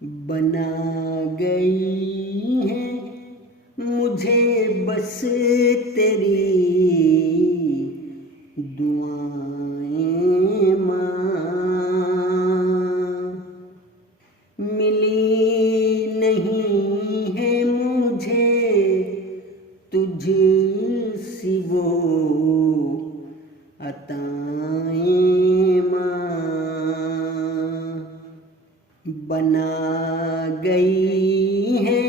बना गई है मुझे बस तेरी दुआएं माँ। मिली नहीं है मुझे तुझसी वो अताएं माँ। बना गई है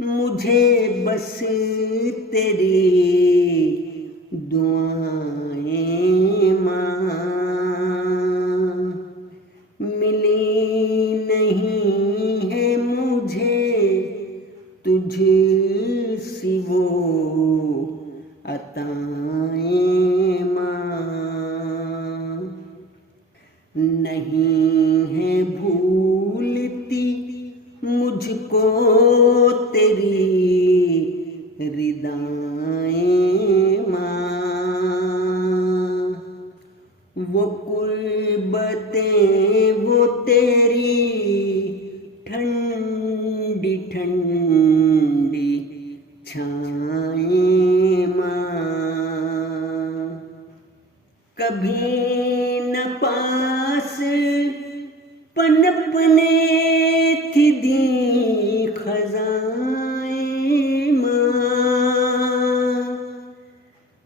मुझे बस तेरी दुआएं माँ। मिली नहीं है मुझे तुझसी वो अताएं माँ। नहीं है भूलती मुझको तेरी रिदाएं माँ। वो कुर्बतें वो तेरी ठंडी ठंडी छाएं माँ। कभी न पास पनपने थी दी खज़ाएं माँ।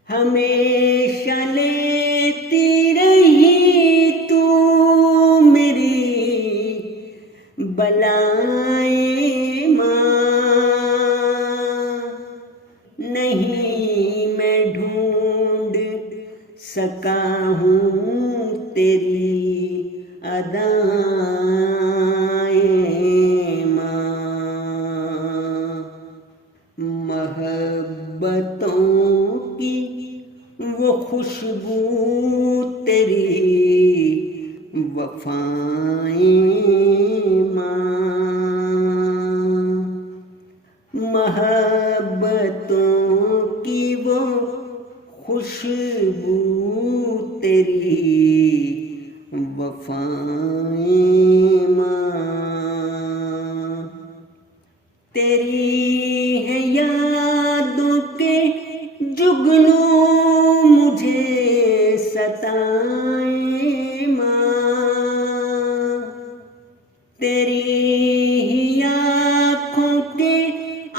हमेशा लेती रही तू मेरी बलाएं माँ। नहीं मैं ढूंढ सका हूँ तेरी अदाएं माँ। मोहब्बतों की वो खुशबू तेरी वफ़ाएं माँ। मोहब्बतों की वो खुशबू तेरी वफ़ाएं माँ। तेरी है यादों के जुगनू मुझे सताएं माँ। तेरी ही आँखों के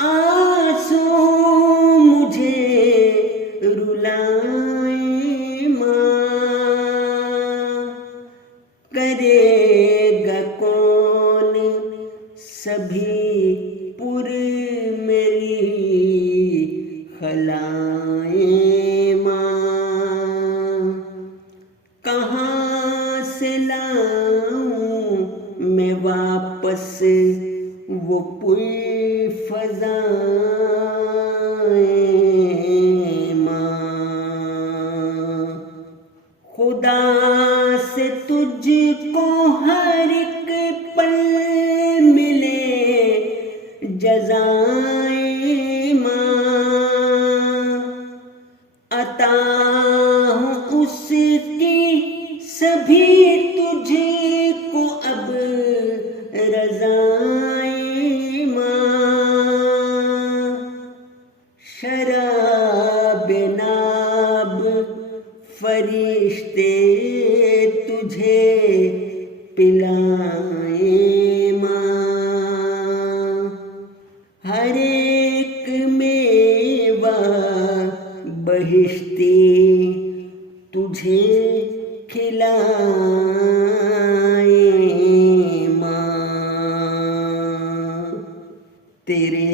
आंसू मुझे रुलाएं माँ। करेगा कौन सभी पुर मेरी खलाएं माँ। कहाँ से लाऊं मैं वापस वो पुरफ़ज़ाएं माँ। खुदा से तुझको हर एक पल मिले जज़ाएं माँ। अता हूँ उसकी सभी तुझको अब रज़ाएं माँ। शराब नाब फरिश्ते तुझे पिलाएं माँ। हर एक मेवा बहिश्ती तुझे खिलाएं माँ। तेरे